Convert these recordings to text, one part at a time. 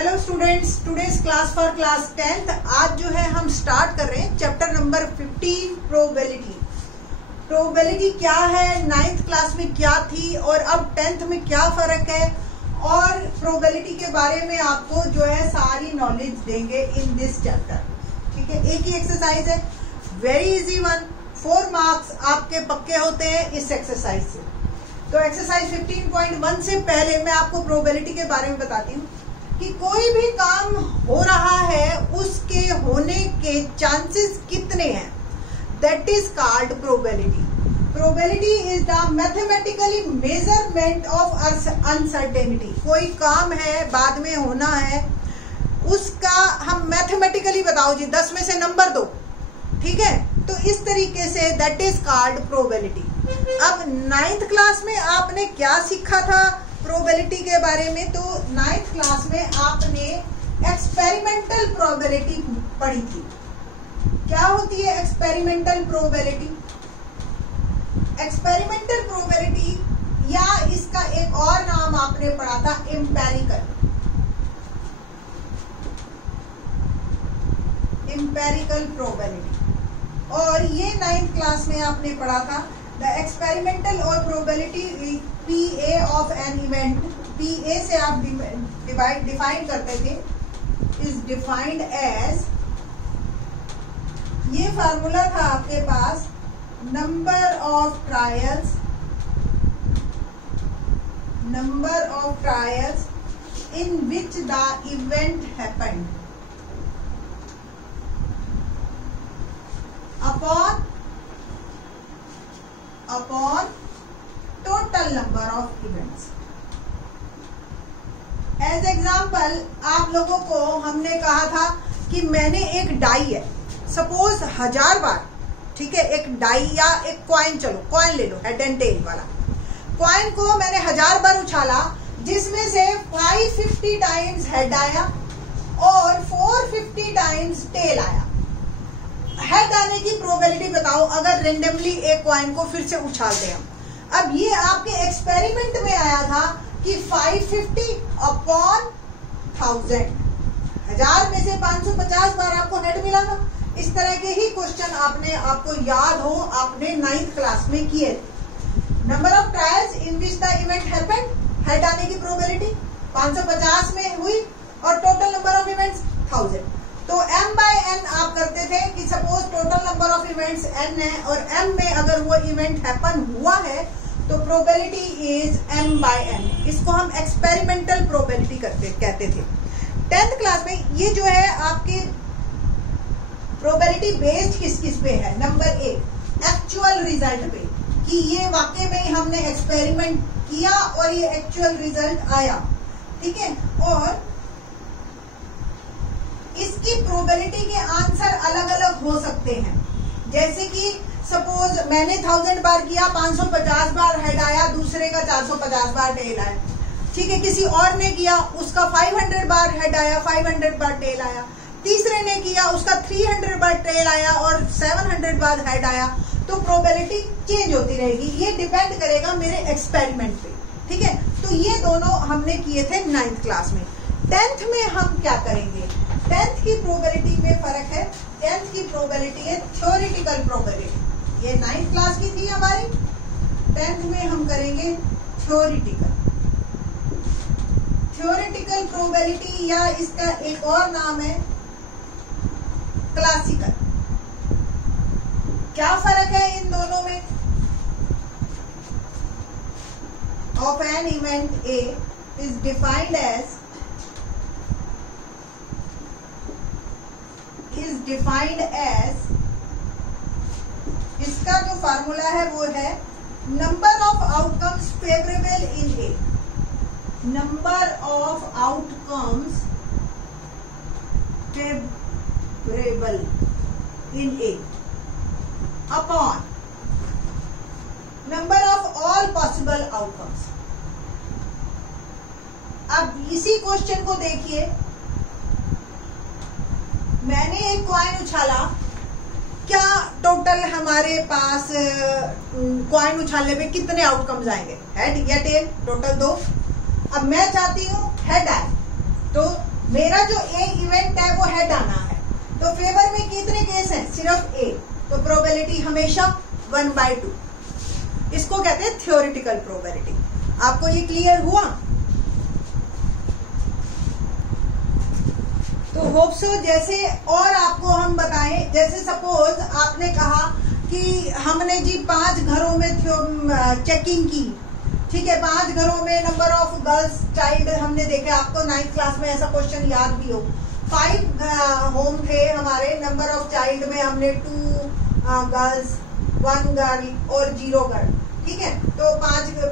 Hello students, today's class for class 10th। आज जो है हम स्टार्ट कर रहे हैं चैप्टर नंबर 15 प्रोबेबिलिटी। प्रोबेबिलिटी क्या है, 9th क्लास में क्या थी और अब 10th में क्या फर्क है, और प्रोबेबिलिटी के बारे में आपको जो है सारी नॉलेज देंगे इन दिस चैप्टर। ठीक है, एक ही एक्सरसाइज है, वेरी इजी वन, 4 मार्क्स आपके पक्के होते हैं इस एक्सरसाइज से। तो एक्सरसाइज 15.1 से पहले मैं आपको प्रोबेबिलिटी के बारे में बताती हूँ कि कोई भी काम हो रहा है उसके होने के चांसेस कितने हैं, that is called probability. Probability is the mathematically measurement of uncertainty. कोई काम है बाद में होना है, उसका हम मैथमेटिकली बताओ जी 10 में से नंबर दो, ठीक है, तो इस तरीके say that is called probability. अब 9th क्लास में आपने क्या सीखा था प्रोबेबिलिटी के बारे में? तो 9th क्लास में आपने एक्सपेरिमेंटल प्रोबेबिलिटी पढ़ी थी। क्या होती है एक्सपेरिमेंटल प्रोबेबिलिटी? एक्सपेरिमेंटल प्रोबेबिलिटी या इसका एक और नाम आपने पढ़ा था एम्पेरिकल प्रोबेबिलिटी, और ये 9th क्लास में आपने पढ़ा था द एक्सपेरिमेंटल और probability PA of an event. PA से आप डिफाइन करते थे, इज डिफाइंड एज, ये फार्मूला था आपके पास, number of trials in which the event happened upon total number of events. As example आप लोगों को हमने कहा था कि मैंने एक डाई है, सपोज 1000 बार, ठीक है, एक डाई या एक कॉइन, चलो कॉइन ले लो, हेड एंड टेल वाला कॉइन को मैंने 1000 बार उछाला, जिसमें से 550 टाइम्स हेड आया और 450 टाइम्स टेल आया। हेड आने की प्रोबेबिलिटी बताओ अगर रेंडमली एक कॉइन को फिर से उछाल दें हम। अब ये आपके एक्सपेरिमेंट में आया था कि 550 अपॉन 1000, 1000 में से 550 बार आपको हेड मिला था। इस तरह के ही क्वेश्चन आपको याद हो, आपने 9th क्लास में किए। Number of trials in which the event happened, head आने की प्रोबेबिलिटी 550 में हुई और टोटल नंबर ऑफ इवेंट्स 1000। तो m/n आप करते थे कि suppose total number of events n है और m में अगर वो इवेंट हैपन हुआ है तो प्रोबेबिलिटी इज m/n। इसको हम एक्सपेरिमेंटल प्रोबेबिलिटी कहते थे। 10th क्लास में ये जो है आपकी प्रोबेबिलिटी बेस्ड किस पे है? नंबर 1 एक्चुअल रिजल्ट पे, कि ये वाकई में हमने एक्सपेरिमेंट किया और ये एक्चुअल रिजल्ट आया, ठीक है। और इसकी प्रोबेबिलिटी के आंसर अलग अलग हो सकते हैं, जैसे कि सपोज मैंने 1000 बार किया, 550 बार हेड आया, दूसरे का 450 बार टेल आया, ठीक है। किसी और ने किया, उसका 500 बार हेड आया, 500 बार टेल आया। तीसरे ने किया, उसका 300 बार टेल आया और 700 बार हेड आया। तो प्रोबेबिलिटी चेंज होती रहेगी, ये डिपेंड करेगा मेरे एक्सपेरिमेंट पे, ठीक है। तो ये दोनों हमने किए थे 9th क्लास में। 10th में हम क्या करेंगे? 10th की प्रोबेबिलिटी में फर्क है। 10th की प्रोबेबिलिटी है थ्योरेटिकल प्रोबेबिलिटी, ये 9th क्लास की थी हमारी। 10th में हम करेंगे थ्योरेटिकल प्रोबेबिलिटी, या इसका एक और नाम है क्लासिकल। क्या फर्क है इन दोनों में? Of an event A is defined as इसका जो फार्मूला है वो है number of outcomes favourable in A, number of outcomes favourable in A upon number of all possible outcomes. अब इसी क्वेश्चन को देखिए, मैंने एक कॉइन उछाला, क्या टोटल हमारे पास कॉइन उछालने पे कितने आउटकम्स आएंगे, हेड या टेल? टोटल 2। अब मैं चाहती हूँ हेड आए, तो मेरा जो ए इवेंट है वो हेड आना है, तो फेवर में कितने केस हैं? सिर्फ ए, तो प्रोबेबिलिटी हमेशा 1/2। इसको कहते हैं थ्योरेटिकल प्रोबेबिलिटी। आपको ये क्लियर हुआ? तो होप सो। जैसे और आपको हम बताएं, जैसे सपोज आपने कहा कि हमने जी 5 घरों में चेकिंग की, ठीक है, 5 घरों में नंबर ऑफ गर्ल्स चाइल्ड हमने देखे। आपको 9th क्लास में ऐसा क्वेश्चन याद भी हो। 5 होम थे हमारे, नंबर ऑफ चाइल्ड में हमने 2 गर्ल्स 1 गर्ल और 0 गर्ल, ठीक है। तो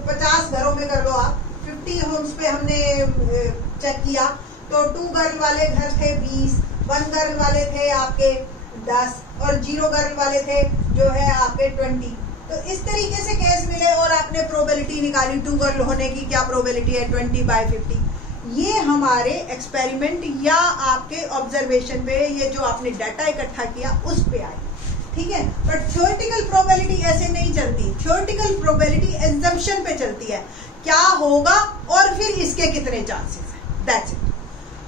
50 घरों में कर लो आप, 50 होम्स पे हमने चेक किया, तो 2 गर्ल वाले घर थे 20, 1 गर्ल वाले थे आपके 10 और 0 गर्ल वाले थे जो है आपके 20। तो इस तरीके से केस मिले और आपने प्रोबेबिलिटी निकाली 2 गर्ल होने की, क्या प्रोबेबिलिटी है? 20/50। ये हमारे एक्सपेरिमेंट या आपके ऑब्जर्वेशन पे, ये जो आपने डाटा इकट्ठा किया उस पे आई, ठीक है। बट थ्योरेटिकल प्रोबेबिलिटी ऐसे नहीं चलती। थ्योरेटिकल प्रोबेबिलिटी एजम्पशन पे चलती है, क्या होगा और फिर इसके कितने चांसेस हैं, दैट्स इट।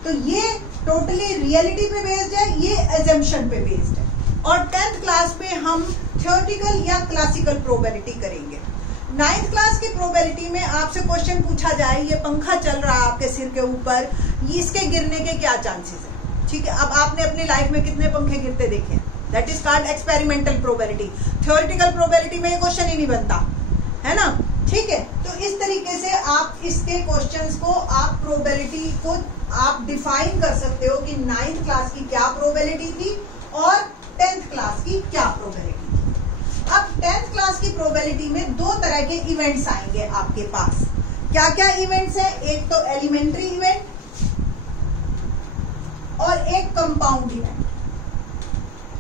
तो ये टोटली रियलिटी पे बेस्ड है, ये एजम्पशन पे बेस्ड है। और 10th क्लास पे हम थ्योरेटिकल या क्लासिकल प्रोबेबिलिटी करेंगे। 9th क्लास की प्रोबेबिलिटी में आपसे क्वेश्चन पूछा जाए, ये पंखा चल रहा है आपके सिर के ऊपर, इसके गिरने के क्या चांसेस है, ठीक है। अब आपने अपनी लाइफ में कितने पंखे गिरते देखे हैं? That is called experimental probability. Theoretical probability में ये क्वेश्चन ही नहीं बनता है ना, ठीक है। तो इस तरीके से आप इसके क्वेश्चंस को, आप प्रोबेबिलिटी को आप डिफाइन कर सकते हो कि 9th क्लास की क्या प्रोबेबिलिटी थी और 10th क्लास की क्या प्रोबेबिलिटी थी। अब 10th क्लास की प्रोबेबिलिटी में 2 तरह के इवेंट्स आएंगे आपके पास। क्या क्या इवेंट्स है? एक तो एलिमेंट्री इवेंट और एक कंपाउंड इवेंट।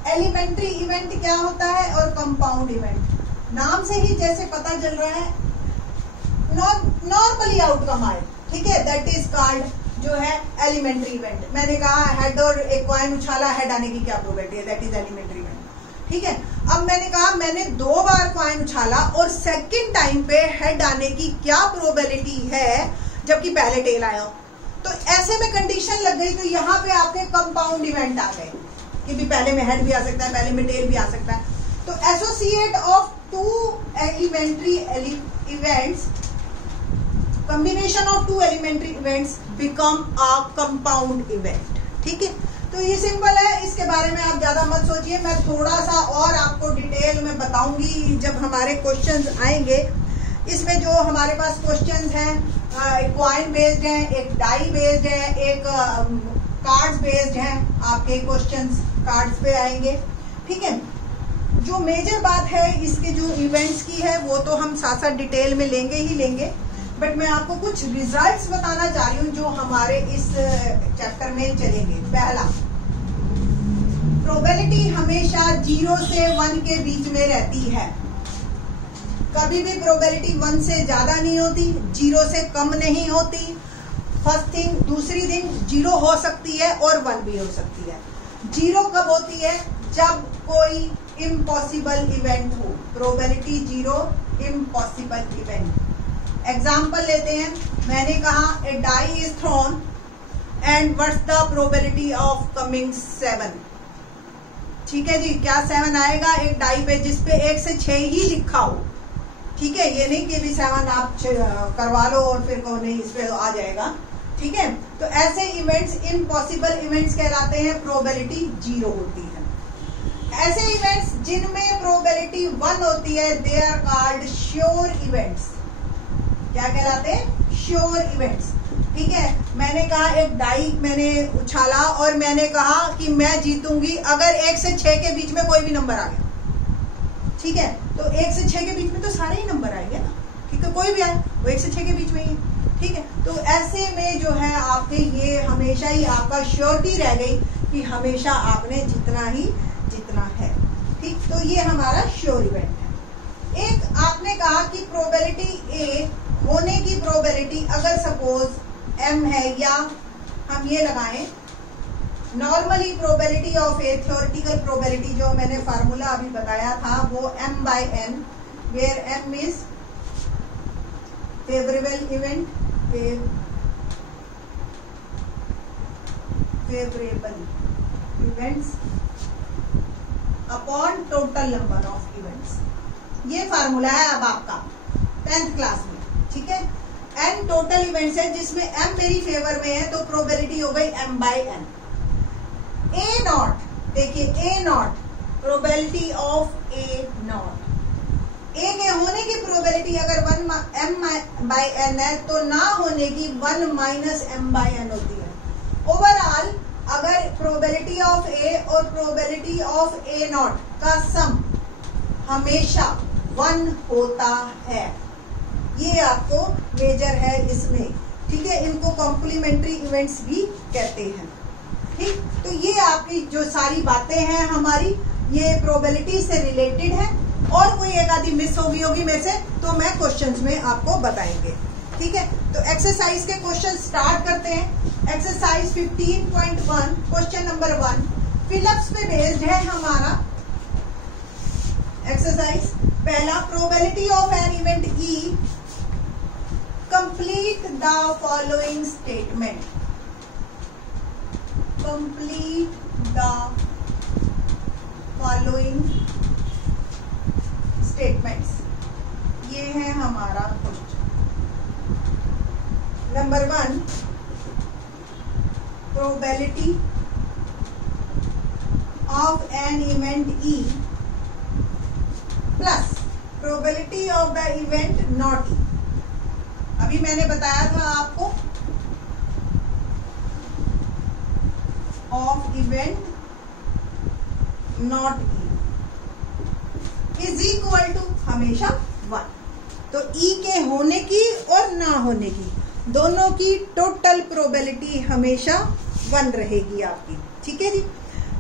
एलिमेंट्री इवेंट क्या होता है और कंपाउंड इवेंट, नाम से ही जैसे पता चल रहा है नॉर्मली आउटकम आए, ठीक है, दैट इज कॉल्ड जो है एलिमेंट्री इवेंट। मैंने कहा हेड और एक कॉइन उछाला, हेड आने की क्या प्रोबेबिलिटी है? दैट इज एलिमेंट्री इवेंट, ठीक है। अब मैंने कहा मैंने 2 बार कॉइन उछाला और सेकंड टाइम पे हेड आने की क्या प्रोबेबिलिटी है जबकि पहले टेल आया हो? तो ऐसे में कंडीशन लग गई, तो यहाँ पे आपके कंपाउंड इवेंट आ गए कि भी पहले में हेड भी आ सकता है, पहले में टेल भी आ सकता है। तो associate of 2 elementary events, combination of 2 elementary events become a compound event, ठीक है। तो ये सिंपल है, इसके बारे में आप ज्यादा मत सोचिए, मैं थोड़ा सा और आपको डिटेल में बताऊंगी जब हमारे क्वेश्चंस आएंगे। इसमें जो हमारे पास क्वेश्चंस हैं, एक कॉइन बेस्ड है, एक डाई बेस्ड है, एक कार्ड्स बेस्ड है। आपके क्वेश्चंस कार्ड्स पे आएंगे, ठीक है। जो मेजर बात है इसके जो इवेंट्स की है वो तो हम साथ साथ डिटेल में लेंगे ही लेंगे, बट मैं आपको कुछ रिजल्ट्स बताना चाह रही हूँ जो हमारे इस चैप्टर में चलेंगे। पहला, प्रोबेबिलिटी हमेशा 0 से 1 के बीच में रहती है, कभी भी प्रोबेबिलिटी 1 से ज्यादा नहीं होती, 0 से कम नहीं होती। First thing. दूसरी थिंग, 0 हो सकती है और 1 भी हो सकती है। 0 कब होती है? जब कोई इम्पॉसिबल इवेंट हो। Probability 0, impossible event. एग्जाम्पल लेते हैं, मैंने कहा a die is thrown and what's the probability of coming 7, ठीक है जी। क्या 7 आएगा एक डाई पे जिसपे 1 से 6 ही लिखा हो, ठीक है। ये नहीं कि भी 7 आप करवा लो और फिर कहो नहीं इस पे आ जाएगा, ठीक है। तो ऐसे इवेंट्स इम्पॉसिबल इवेंट्स कहलाते हैं, प्रोबेबिलिटी 0 होती है। ऐसे इवेंट्स जिनमें प्रोबेबिलिटी 1 होती है, they are called sure events. क्या कहलाते हैं? श्योर इवेंट्स, ठीक है। मैंने कहा एक डाई मैंने उछाला और मैंने कहा कि मैं जीतूंगी अगर 1 से 6 के बीच में कोई भी नंबर आ गया, ठीक है। तो 1 से 6 के बीच में तो सारे ही नंबर आएंगे ना, ठीक है, कोई भी आए वो 1 से 6 के बीच में ही, ठीक है। तो ऐसे में जो है आपके ये हमेशा ही आपका श्योरिटी रह गई कि हमेशा आपने जितना ही जितना है, ठीक। तो ये हमारा श्योर इवेंट है। एक आपने कहा कि प्रोबेबिलिटी ए होने की प्रोबेबिलिटी अगर सपोज m है, या हम ये लगाएं normally probability of A, theoretical probability जो मैंने फार्मूला अभी बताया था वो m/n, where m is favourable event, favourable events upon total number of events. ये फार्मूला है अब आपका 10th क्लास में, ठीक है। n टोटल इवेंट्स है जिसमें m मेरी फेवर में है तो प्रोबेबिलिटी हो गई m by n। a not, देखिए a not probability of a not, a के होने की प्रोबेबिलिटी अगर 1 m बाई n है तो ना होने की 1 माइनस m बाई n होती है। ओवरऑल अगर प्रोबेबिलिटी ऑफ a और प्रोबेबिलिटी ऑफ a नॉट का सम हमेशा 1 होता है, ये आपको मेजर है इसमें, ठीक है। इनको कॉम्प्लीमेंट्री इवेंट्स भी कहते हैं, ठीक। तो ये आपकी जो सारी बातें हैं हमारी, ये प्रोबेबिलिटी से रिलेटेड है। और कोई एक आधी मिस होगी मेरे से तो मैं क्वेश्चंस में आपको बताएंगे, ठीक है। तो एक्सरसाइज के क्वेश्चन स्टार्ट करते हैं। एक्सरसाइज 15.1 क्वेश्चन नंबर 1 फिलअप्स पे बेस्ड है हमारा एक्सरसाइज। पहला, probability of an event E, complete the following statement, complete the following statements, ये है हमारा question number 1। Probability of an event E plus probability of the event not E. अभी मैंने बताया था आपको of event not E is equal to हमेशा 1। तो ई के होने की और ना होने की दोनों की टोटल प्रोबेबिलिटी हमेशा 1 रहेगी आपकी, ठीक है जी।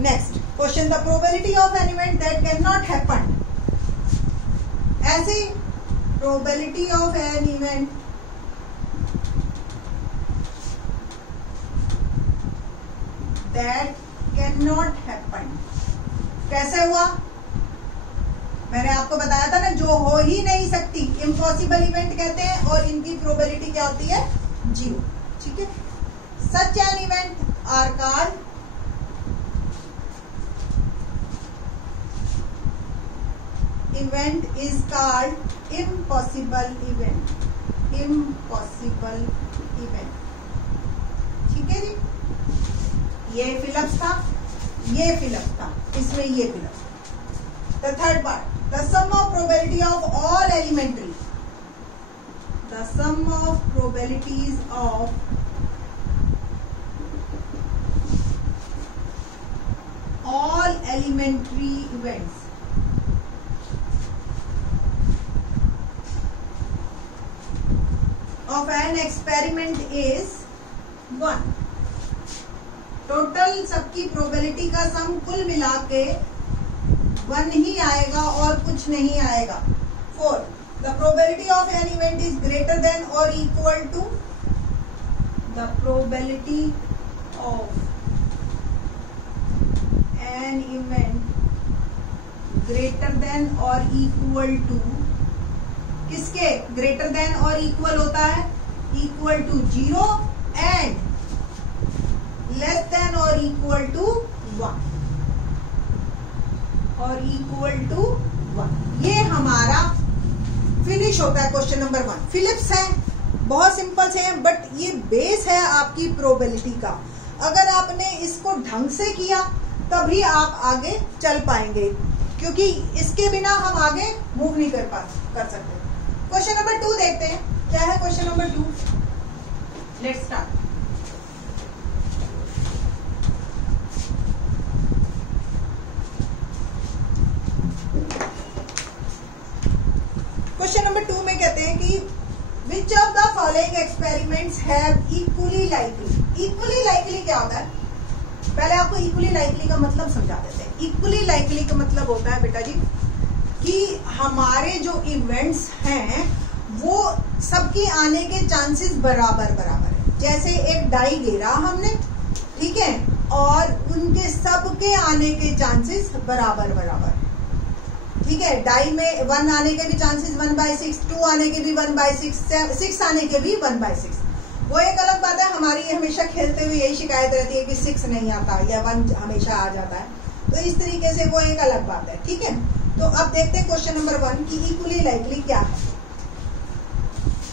Next question, the probability of an event that can not happen, ऐसे probability of an event that can not happen, कैसे हुआ? मैंने आपको बताया था ना, जो हो ही नहीं सकती इम्पॉसिबल इवेंट कहते हैं और इनकी प्रोबेबिलिटी क्या होती है? 0, ठीक है। Such an event are called event is called impossible event, impossible event, ठीक है जी। ये फिलअप्स था, ये फिलअप था, इसमें ये fill up. The third part, the sum of probability of all elementary, the sum of probabilities of all elementary events of an experiment is 1। Total सबकी probability का सम कुल मिला के 1 ही आएगा और कुछ नहीं आएगा। 4, the probability of an event is greater than और equal to, the probability of an event greater than और इक्वल टू, किसके ग्रेटर देन और इक्वल होता है? Equal to 0 and less than और इक्वल टू 1 और इक्वल टू 1। ये हमारा फिनिश होता है क्वेश्चन नंबर 1। फिलिप्स है, बहुत सिंपल से है, बट ये बेस है आपकी प्रोबेबिलिटी का। अगर आपने इसको ढंग से किया तभी आप आगे चल पाएंगे, क्योंकि इसके बिना हम आगे मूव नहीं कर सकते। क्वेश्चन नंबर 2 देखते हैं, क्या है question number 2। Let's start. Question number 2 में कहते हैं कि which of the following experiments have equally likely. Equally likely क्या होता है? पहले आपको इक्वली लाइकली का मतलब समझा देते हैं। इक्वली लाइकली का मतलब होता है बेटा जी कि हमारे जो इवेंट्स हैं वो सबके आने के चांसेस बराबर बराबर है। जैसे एक डाई घेरा हमने, ठीक है, और उनके सबके आने के चांसेस बराबर बराबर, ठीक है। डाई में 1 आने के भी चांसेस 1/6, 2 आने के भी 1/6, 6 आने के भी 1/6। वो एक अलग बात है, हमारी हमेशा खेलते हुए यही शिकायत रहती है कि 6 नहीं आता या 1 हमेशा आ जाता है, तो इस तरीके से वो एक अलग बात है। ठीक है, तो अब देखते हैं क्वेश्चन नंबर 1 की इक्वली लाइकली क्या है,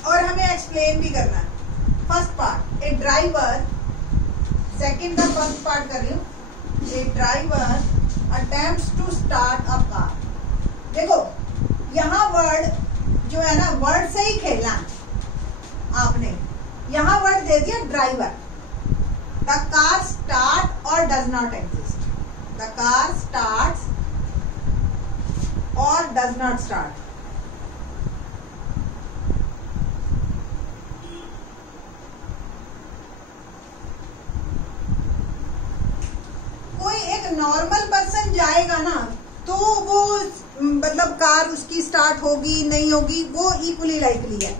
और हमें एक्सप्लेन भी करना है। First part, a driver, second का फर्स्ट पार्ट कर रही हूँ। A driver attempts to start a car. देखो यहाँ वर्ड जो है ना, वर्ड से ही खेलना है आपने। यहाँ वर्ड दे दिया ड्राइवर, द कार स्टार्ट और does not exist, the car starts और डज नॉट स्टार्ट। कोई एक नॉर्मल पर्सन जाएगा ना, तो वो मतलब कार उसकी स्टार्ट होगी नहीं होगी, वो इक्वली लाइकली है।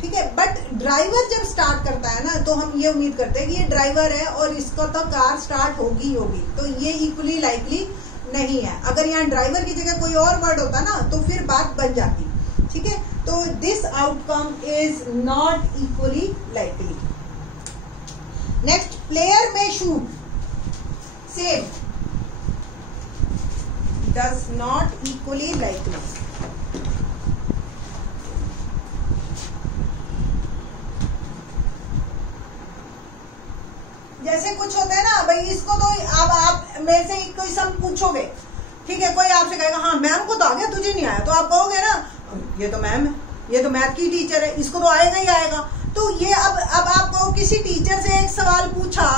ठीक है, बट ड्राइवर जब स्टार्ट करता है ना, तो हम ये उम्मीद करते हैं कि ये ड्राइवर है और इसका तो कार स्टार्ट होगी होगी, तो ये इक्वली लाइकली नहीं है। अगर यहाँ ड्राइवर की जगह कोई और वर्ड होता ना, तो फिर बात बन जाती। ठीक है, तो this outcome is not equally likely. Next, player में shoot, same, does not equally likely. जैसे कुछ होता है ना भाई, इसको तो अब आप मेरे से कोई सम पूछोगे, ठीक है, कोई आपसे कहेगा हाँ मैम को तो आ गया, तुझे नहीं आया, तो आप कहोगे ना ये तो मैम है, ये तो मैथ की टीचर है, इसको तो आएगा ही आएगा। तो ये अब आप कहो किसी टीचर से एक सवाल पूछा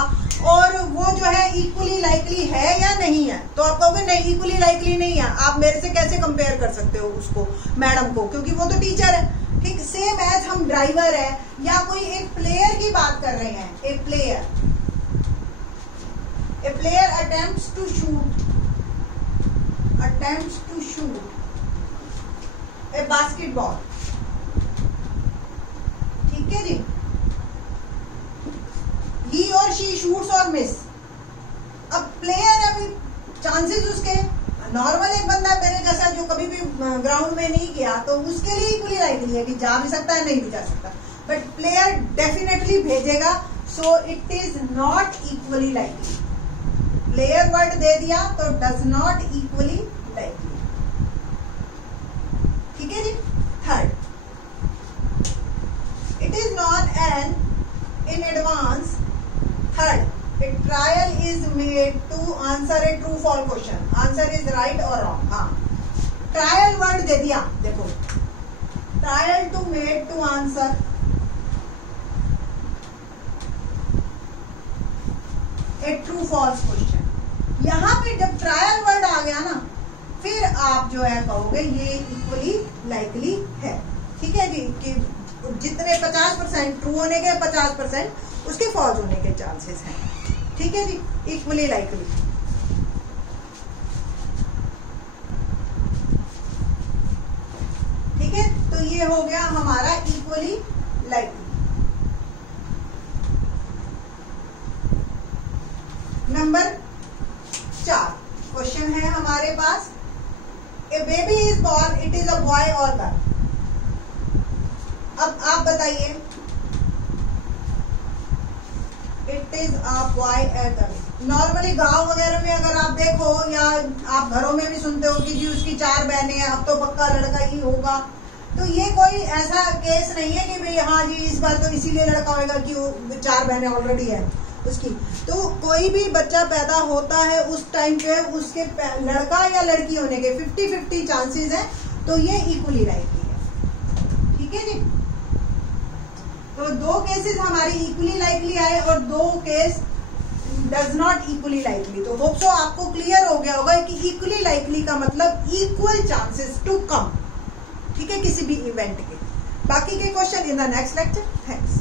और वो जो है इक्वली लाइकली है या नहीं है, तो आप कहोगे नहीं इक्वली लाइकली नहीं है। आप मेरे से कैसे कंपेयर कर सकते हो उसको, मैडम को, क्योंकि वो तो टीचर है। ठीक, सेम एज हम ड्राइवर है या कोई एक प्लेयर की बात कर रहे हैं। A player attempts to shoot a basketball। ठीक है जी, he or she shoots or miss। अब प्लेयर है, चांसेस उसके नॉर्मल एक बंदा मेरे जैसा जो कभी भी ग्राउंड में नहीं गया, तो उसके लिए इक्वली लाइकली है कि जा भी सकता है नहीं भी जा सकता, बट प्लेयर डेफिनेटली भेजेगा, so it is not equally likely. Player word दे दिया तो डज नॉट इक्वली लाइकली। ठीक है जी। Third, it is not an in advance. Third, a trial is made to answer a true false question, answer is right और wrong. हाँ, trial word दे दिया, देखो trial to made to answer a true false question. यहां पे जब trial word आ गया ना, फिर आप जो है कहोगे ये इक्वली लाइकली है। ठीक है जी, कि जितने 50% ट्रू होने के 50% उसके फॉल्स होने के चांसेस हैं। ठीक है जी, इक्वली लाइकली। ठीक है, तो ये हो गया हमारा इक्वली लाइकली। नंबर 4 क्वेश्चन है हमारे पास, a baby is born, it is a boy और गर्ल। अब आप बताइए, इट इज अ बॉय और गर्ल। नॉर्मली गांव वगैरह में अगर आप देखो या आप घरों में भी सुनते हो कि जी उसकी 4 बहनें हैं, अब तो पक्का लड़का ही होगा। तो ये कोई ऐसा केस नहीं है कि भाई हाँ जी इस बार तो इसीलिए लड़का होगा कि वो 4 बहनें ऑलरेडी है उसकी। तो कोई भी बच्चा पैदा होता है उस टाइम पे उसके लड़का या लड़की होने के 50-50 चांसेस हैं, तो ये इक्वली लाइकली है। ठीक है जी, तो 2 केसेस हमारी इक्वली लाइकली आए और 2 case does not equally likely. तो होप सो आपको क्लियर हो गया होगा कि इक्वली लाइकली का मतलब इक्वल चांसेस टू कम, ठीक है, किसी भी इवेंट के। बाकी के question in the next lecture. Thanks.